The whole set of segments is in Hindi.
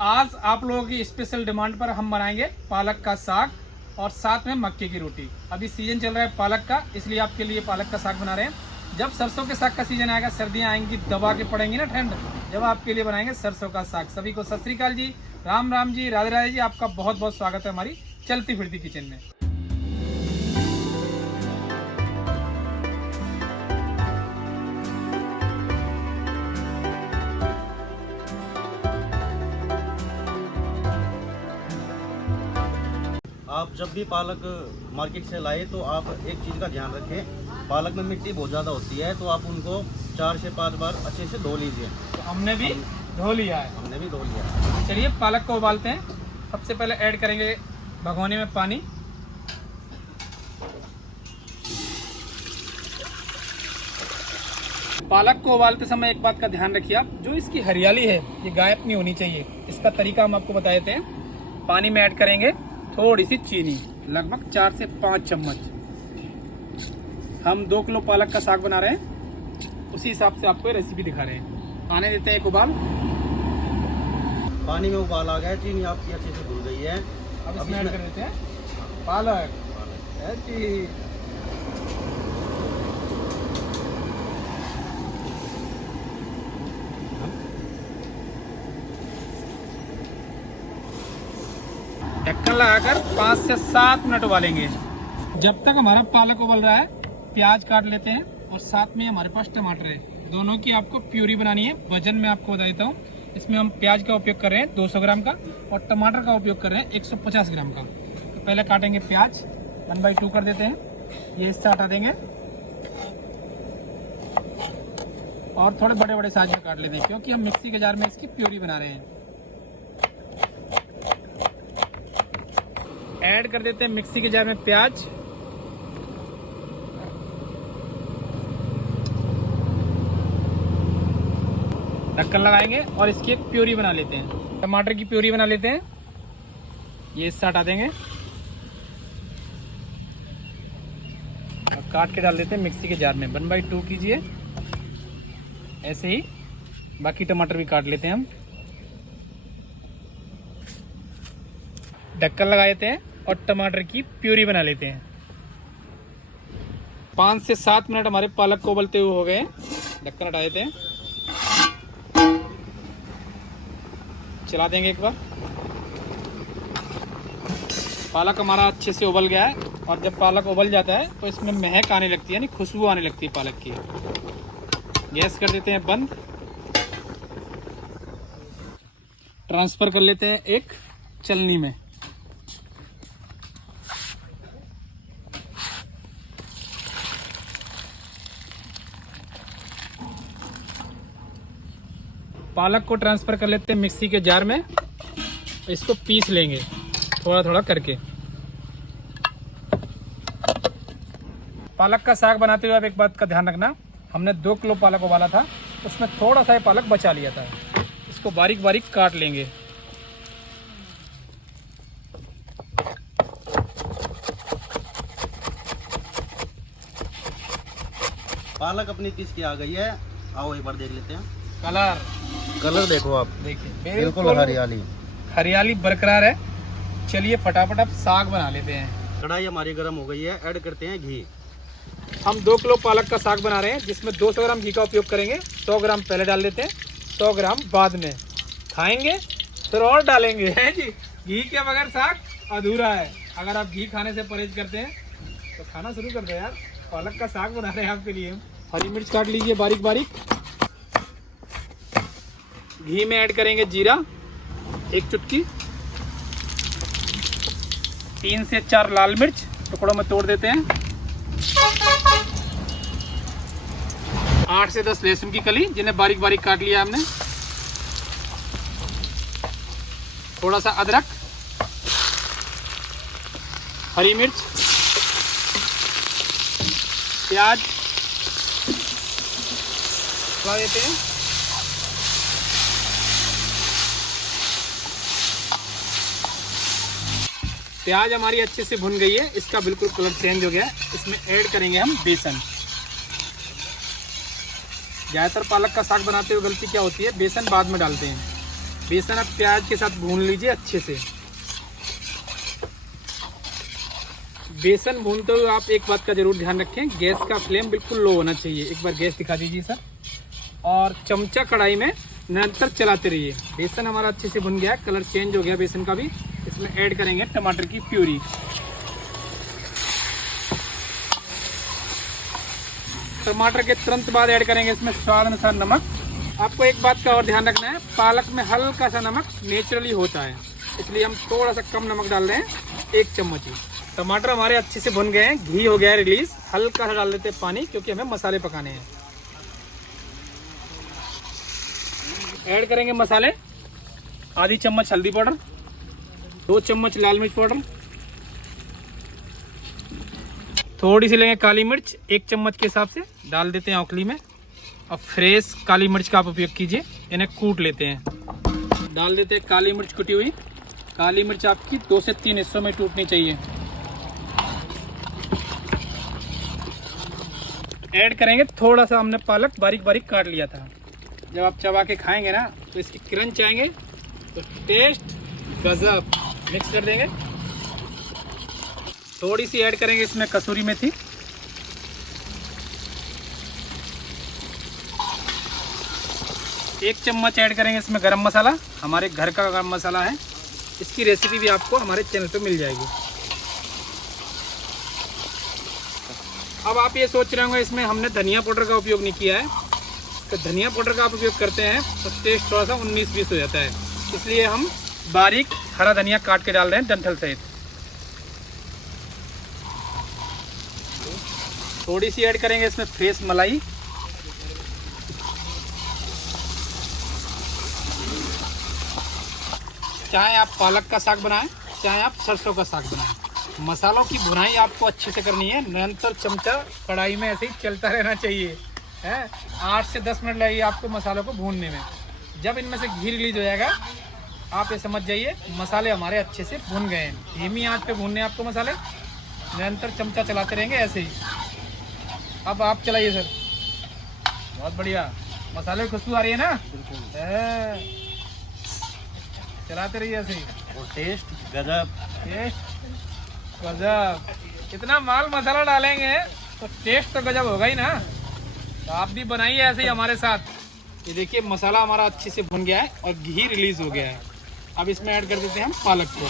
आज आप लोगों की स्पेशल डिमांड पर हम बनाएंगे पालक का साग और साथ में मक्के की रोटी। अभी सीजन चल रहा है पालक का, इसलिए आपके लिए पालक का साग बना रहे हैं। जब सरसों के साग का सीजन आएगा, सर्दियां आएंगी, दबा के पड़ेंगी ना ठंड, जब आपके लिए बनाएंगे सरसों का साग। सभी को सत श्री अकाल जी, राम राम जी, राधे राधे जी। आपका बहुत बहुत स्वागत है हमारी चलती फिरती किचन में। आप जब भी पालक मार्केट से लाए तो आप एक चीज़ का ध्यान रखें, पालक में मिट्टी बहुत ज़्यादा होती है, तो आप उनको 4 से 5 बार अच्छे से धो लीजिए। तो हमने भी धो लिया है। चलिए पालक को उबालते हैं। सबसे पहले ऐड करेंगे भगोने में पानी। पालक को उबालते समय एक बात का ध्यान रखिए आप, जो इसकी हरियाली है ये गायब नहीं होनी चाहिए। इसका तरीका हम आपको बता देते हैं। पानी में ऐड करेंगे थोड़ी सी चीनी, लगभग 4 से 5 चम्मच। हम 2 किलो पालक का साग बना रहे हैं, उसी हिसाब से आपको ये रेसिपी दिखा रहे हैं। आने देते हैं एक उबाल। पानी में उबाल आ गया, चीनी आपकी अच्छे से घुल गई है। अब इसमें ऐड कर देते हैं पालक। ढक्कन लगाकर 5 से 7 मिनट उबालेंगे। जब तक हमारा पालक उबल रहा है, प्याज काट लेते हैं और साथ में हमारे पास टमाटर है। दोनों की आपको प्यूरी बनानी है। वजन में आपको बता देता हूँ, इसमें हम प्याज का उपयोग कर रहे हैं 200 ग्राम का और टमाटर का उपयोग कर रहे हैं 150 ग्राम का। तो पहले काटेंगे प्याज, 1/2 कर देते हैं। ये हिस्सा हटा देंगे और थोड़े बड़े बड़े साइज में काट लेते हैं, क्योंकि हम मिक्सी के जार में इसकी प्यूरी बना रहे हैं। ऐड कर देते हैं मिक्सी के जार में प्याज। ढक्कन लगाएंगे और इसकी एक प्यूरी बना लेते हैं। टमाटर की प्यूरी बना लेते हैं। ये हिस्सा हटा देंगे और काट के डाल देते हैं मिक्सी के जार में। 1/2 कीजिए, ऐसे ही बाकी टमाटर भी काट लेते हैं हम। ढक्कन लगा देते हैं और टमाटर की प्यूरी बना लेते हैं। 5 से 7 मिनट हमारे पालक को उबलते हुए हो गए। ढक्कन हटा देते हैं, चला देंगे एक बार। पालक हमारा अच्छे से उबल गया है और जब पालक उबल जाता है तो इसमें महक आने लगती है, यानी खुशबू आने लगती है पालक की। गैस कर देते हैं बंद। ट्रांसफर कर लेते हैं एक चलनी में। पालक को ट्रांसफ़र कर लेते हैं मिक्सी के जार में। इसको पीस लेंगे थोड़ा थोड़ा करके। पालक का साग बनाते हुए अब एक बात का ध्यान रखना, हमने 2 किलो पालक उबाला था, उसमें थोड़ा सा पालक बचा लिया था। इसको बारीक बारीक काट लेंगे। पालक अपनी पीस की आ गई है। आओ एक बार देख लेते हैं। कलर देखो आप, देखिए बिल्कुल हरियाली बरकरार है। चलिए फटाफट अब साग बना लेते हैं। कढ़ाई हमारी गर्म हो गई है, ऐड करते हैं घी। हम 2 किलो पालक का साग बना रहे हैं, जिसमें 200 ग्राम घी का उपयोग करेंगे। 100 ग्राम पहले डाल देते हैं, 100 ग्राम बाद में। खाएंगे फिर और डालेंगे, है जी। घी के बगैर साग अधूरा है। अगर आप घी खाने से परहेज करते हैं तो खाना शुरू कर दो यार। पालक का साग बना रहे हैं आपके लिए। हरी मिर्च काट लीजिए बारीक बारीक। घी में ऐड करेंगे जीरा 1 चुटकी, 3 से 4 लाल मिर्च टुकड़ों में तोड़ देते हैं, 8 से 10 लहसुन की कली जिन्हें बारीक बारीक काट लिया हमने, थोड़ा सा अदरक, हरी मिर्च, प्याज डाल देते हैं। प्याज हमारी अच्छे से भुन गई है, इसका बिल्कुल कलर चेंज हो गया है। इसमें ऐड करेंगे हम बेसन। ज़्यादातर पालक का साग बनाते हुए गलती क्या होती है, बेसन बाद में डालते हैं। बेसन आप प्याज के साथ भून लीजिए अच्छे से। बेसन भूनते हुए आप एक बात का जरूर ध्यान रखें, गैस का फ्लेम बिल्कुल लो होना चाहिए। एक बार गैस दिखा दीजिए सर। और चमचा कढ़ाई में निरंतर चलाते रहिए। बेसन हमारा अच्छे से भुन गया है, कलर चेंज हो गया बेसन का भी। इसमें ऐड करेंगे टमाटर की प्यूरी। टमाटर के तुरंत बाद ऐड करेंगे इसमें स्वाद अनुसार नमक। आपको एक बात का और ध्यान रखना है, पालक में हल्का सा नमक नेचुरली होता है, इसलिए हम थोड़ा सा कम नमक डाल रहे हैं, 1 चम्मच ही। टमाटर हमारे अच्छे से भुन गए हैं, घी हो गया है रिलीज। हल्का सा डाल देते हैं पानी, क्योंकि हमें मसाले पकाने हैं। ऐड करेंगे मसाले, आधी चम्मच हल्दी पाउडर, 2 चम्मच लाल मिर्च पाउडर, थोड़ी सी लेंगे काली मिर्च, 1 चम्मच के हिसाब से डाल देते हैं औखली में। और फ्रेश काली मिर्च का आप उपयोग कीजिए, इन्हें कूट लेते हैं। डाल देते हैं काली मिर्च कुटी हुई। काली मिर्च आपकी 2 से 3 हिस्सों में टूटनी चाहिए। ऐड करेंगे थोड़ा सा, हमने पालक बारीक बारीक काट लिया था। जब आप चबा के खाएंगे ना तो इसकी क्रंच आएंगे, तो टेस्ट गजब। मिक्स कर देंगे। थोड़ी सी ऐड करेंगे इसमें कसूरी मेथी, एक चम्मच ऐड करेंगे इसमें गरम मसाला। हमारे घर का गरम मसाला है, इसकी रेसिपी भी आपको हमारे चैनल पे मिल जाएगी। अब आप ये सोच रहे होंगे इसमें हमने धनिया पाउडर का उपयोग नहीं किया है। तो धनिया पाउडर का आप उपयोग करते हैं तो टेस्ट थोड़ा सा 19-20 हो जाता है, इसलिए हम बारीक हरा धनिया काट के डाल रहे हैं डंठल सहित। थोड़ी सी ऐड करेंगे इसमें फ्रेश मलाई। चाहे आप पालक का साग बनाएं, चाहे आप सरसों का साग बनाएं, मसालों की भुनाई आपको अच्छे से करनी है। निरंतर चमचा कढ़ाई में ऐसे ही चलता रहना चाहिए है। 8 से 10 मिनट लगेगी आपको मसालों को भूनने में। जब इनमें से घी रिलीज हो जाएगा, आप ये समझ जाइए मसाले हमारे अच्छे से भुन गए हैं। धीमी आंच पे भूनने आपको मसाले, निरंतर चमचा चलाते रहेंगे ऐसे ही। अब आप चलाइए सर। बहुत बढ़िया, मसाले की खुशबू आ रही है ना। चलाते रहिए ऐसे ही। और टेस्ट गजब, टेस्ट गजब। इतना माल मसाला डालेंगे तो टेस्ट तो गजब होगा ही ना। तो आप भी बनाइए ऐसे ही हमारे साथ। ये देखिए मसाला हमारा अच्छे से भुन गया है और घी रिलीज हो गया है। अब इसमें ऐड कर देते हैं हम पालक को।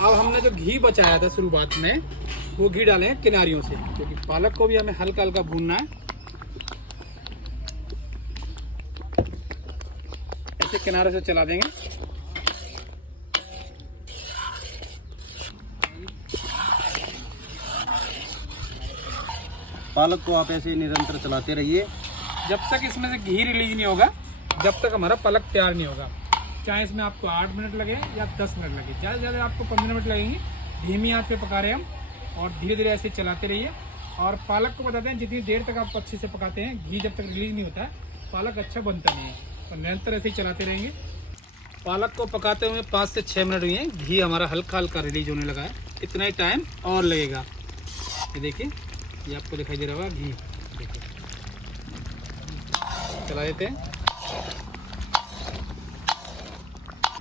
अब हमने जो घी बचाया था शुरुआत में, वो घी डाले हैं किनारियों से, क्योंकि पालक को भी हमें हल्का हल्का भूनना है। ऐसे किनारे से चला देंगे। पालक को आप ऐसे निरंतर चलाते रहिए जब तक इसमें से घी रिलीज नहीं होगा, जब तक हमारा पालक तैयार नहीं होगा। चाहे इसमें आपको 8 मिनट लगे या 10 मिनट लगे, ज़्यादा से ज़्यादा आपको 15 मिनट लगेंगे। धीमी आंच पे पका रहे हैं हम, और धीरे धीरे ऐसे चलाते रहिए। और पालक को बताते हैं, जितनी देर तक आप अच्छे से पकाते हैं, घी जब तक रिलीज नहीं होता है, पालक अच्छा बनता नहीं है। और निरंतर ऐसे ही चलाते रहेंगे। पालक को पकाते हुए 5 से 6 मिनट हुए हैं। घी हमारा हल्का हल्का रिलीज होने लगा है, इतना ही टाइम और लगेगा। ये देखिए, ये आपको दिखाई दे रहा होगा घी। देखिए चला देते हैं।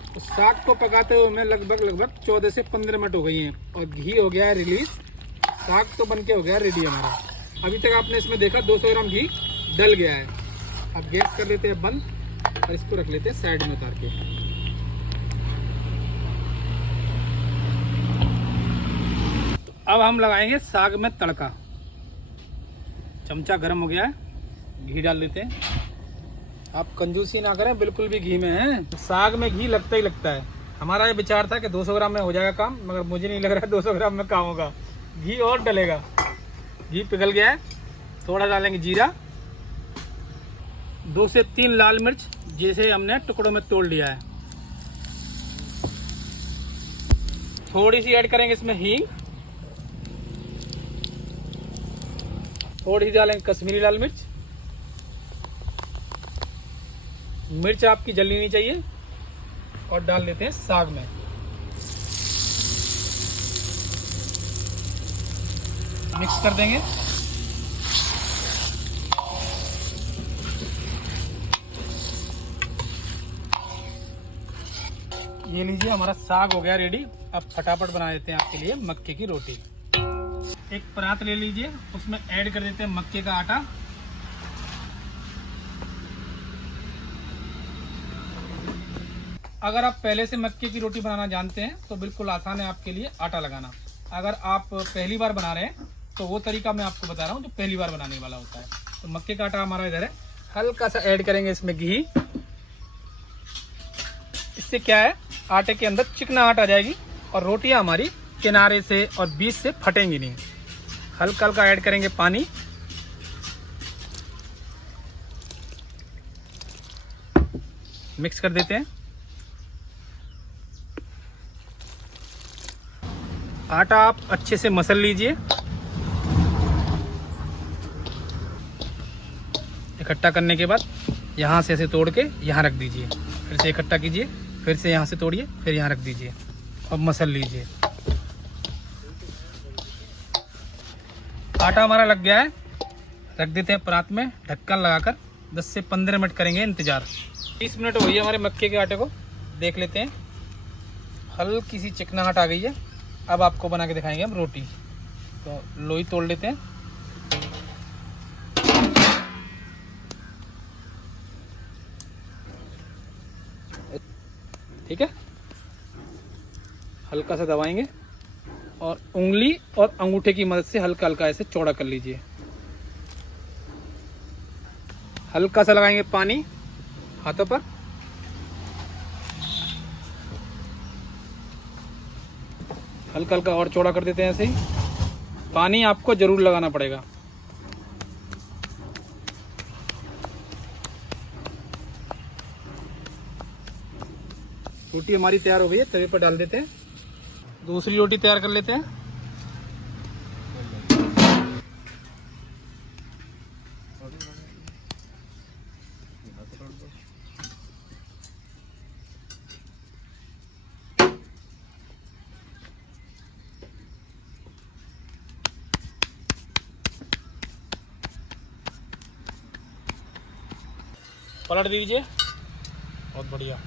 तो साग को पकाते हुए हमें लगभग 14 से 15 मिनट हो गई हैं, और घी हो गया है रिलीज। साग तो बनके हो गया रेडी हमारा। अभी तक आपने इसमें देखा 200 ग्राम घी डल गया है। अब गैस कर लेते हैं बंद, और इसको रख लेते हैं साइड में उतार के। अब हम लगाएंगे साग में तड़का। चमचा गर्म हो गया है, घी डाल देते हैं। आप कंजूसी ना करें, बिल्कुल भी घी में है। साग में घी लगता ही लगता है। हमारा ये विचार था कि 200 ग्राम में हो जाएगा काम, मगर मुझे नहीं लग रहा है 200 ग्राम में काम होगा। घी और डलेगा। घी पिघल गया है। थोड़ा डालेंगे जीरा, 2 से 3 लाल मिर्च जिसे हमने टुकड़ों में तोड़ लिया है। थोड़ी सी ऐड करेंगे इसमें हींग, थोड़ी सी डालेंगे कश्मीरी लाल मिर्च। मिर्च आपकी जलनी नहीं चाहिए। और डाल देते हैं साग में। मिक्स कर देंगे। ये लीजिए हमारा साग हो गया रेडी। अब फटाफट बना देते हैं आपके लिए मक्के की रोटी। एक परात ले लीजिए, उसमें ऐड कर देते हैं मक्के का आटा। अगर आप पहले से मक्के की रोटी बनाना जानते हैं तो बिल्कुल आसान है आपके लिए आटा लगाना। अगर आप पहली बार बना रहे हैं तो वो तरीका मैं आपको बता रहा हूँ जो पहली बार बनाने वाला होता है। तो मक्के का आटा हमारा इधर है, हल्का सा ऐड करेंगे इसमें घी। इससे क्या है, आटे के अंदर चिकनाहट आ जाएगी और रोटियां हमारी किनारे से और बीच से फटेंगी नहीं। हल्का हल्का ऐड करेंगे पानी। मिक्स कर देते हैं। आटा आप अच्छे से मसल लीजिए। इकट्ठा करने के बाद यहाँ से ऐसे तोड़ के यहाँ रख दीजिए, फिर से इकट्ठा कीजिए, फिर से यहाँ से तोड़िए, फिर यहाँ रख दीजिए। अब मसल लीजिए। आटा हमारा लग गया है, रख देते हैं परात में ढक्कन लगाकर। 10 से 15 मिनट करेंगे इंतजार। 30 मिनट हो गई है हमारे मक्के के आटे को, देख लेते हैं। हल्की सी चिकनाहट आ गई है। अब आपको बना के दिखाएंगे हम रोटी। तो लोई तोड़ लेते हैं। ठीक है, हल्का सा दबाएंगे और उंगली और अंगूठे की मदद से हल्का हल्का ऐसे चौड़ा कर लीजिए। हल्का सा लगाएंगे पानी हाथों पर। हल्का हल्का और चौड़ा कर देते हैं ऐसे ही। पानी आपको जरूर लगाना पड़ेगा। रोटी हमारी तैयार हो गई है, तवे पर डाल देते हैं। दूसरी रोटी तैयार कर लेते हैं। पलट दीजिए, बहुत बढ़िया।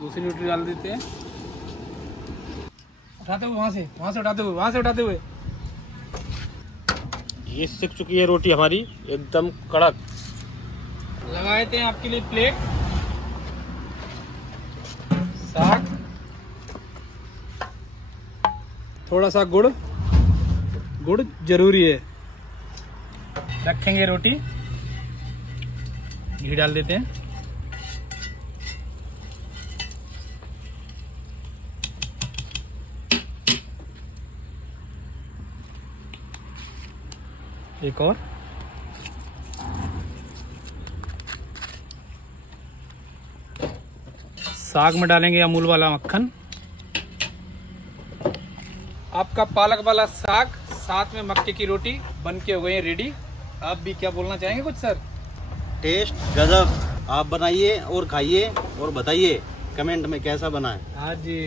दूसरी रोटी डाल देते हैं, उठाते हुए वहां से उठाते हुए। ये सिक चुकी है रोटी हमारी एकदम कड़क। लगा देते हैं आपके लिए प्लेट। साग, थोड़ा सा गुड़ जरूरी है। रखेंगे रोटी, घी डाल देते हैं। एक और। साग में डालेंगे अमूल वाला मक्खन। आपका पालक वाला साग साथ में मक्के की रोटी बन के हो गई है रेडी। आप भी क्या बोलना चाहेंगे कुछ सर? टेस्ट गजब। आप बनाइए और खाइए और बताइए कमेंट में कैसा बना है। हाँ जी।